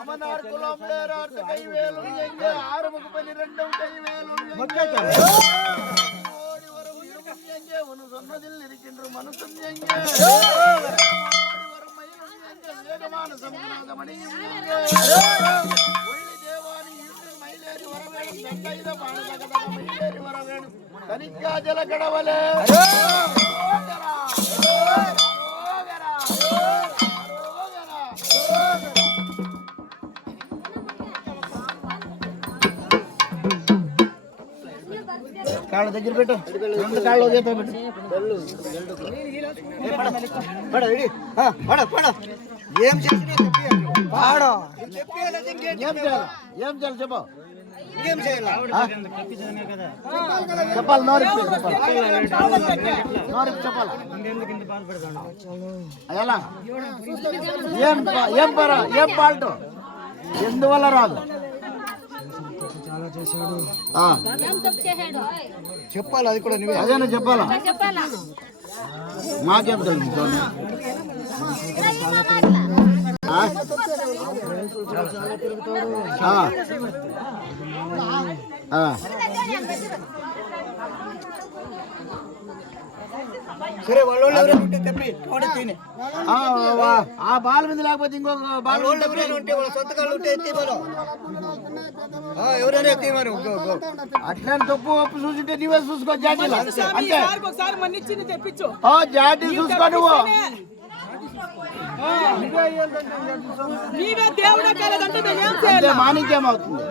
అమనార్ కులంలో రాట కైవేలు ఎంగే ఆరుముకు 12 కైవేలు ఓడి వరం ఎంగే వను సన్నదిల్ ఇరికిండ్రు మనసు ఎంగే ఓడి వరం మైలు ఎంగే వేగమాన సముద్రమణి ఎంగే ఒళ్ళి దేవాని ఇంద్ర మైలేరి వరవేణు గంగైద బాణదగద మైలేరి వరవేణు కనికా జల గడవలే కాళ్ళ దగ్గర పెట్టు 2 కాళ్ళు చేత పెట్టు ఏం ఏం చేయాలి చెప్పు చెప్పాలి నోరికి చెప్పాలి ఎలా ఏం పాల్టు ఎందువల్ల రాదు చెప్పాలి అది కూడా నువ్వే అదేనా చెప్పాలా మాకేం తెలుసు సరే ఆ బాల్ మీద లేకపోతే ఇంకొక బాల్ ఎవరైనా ఎత్తిమను అట్లా తప్పు ఒప్పు చూసింటే నువ్వే చూసుకో జాటీలు అంటే జాటీలు చూసుకో నువ్వు మాణిక్యమవుతుంది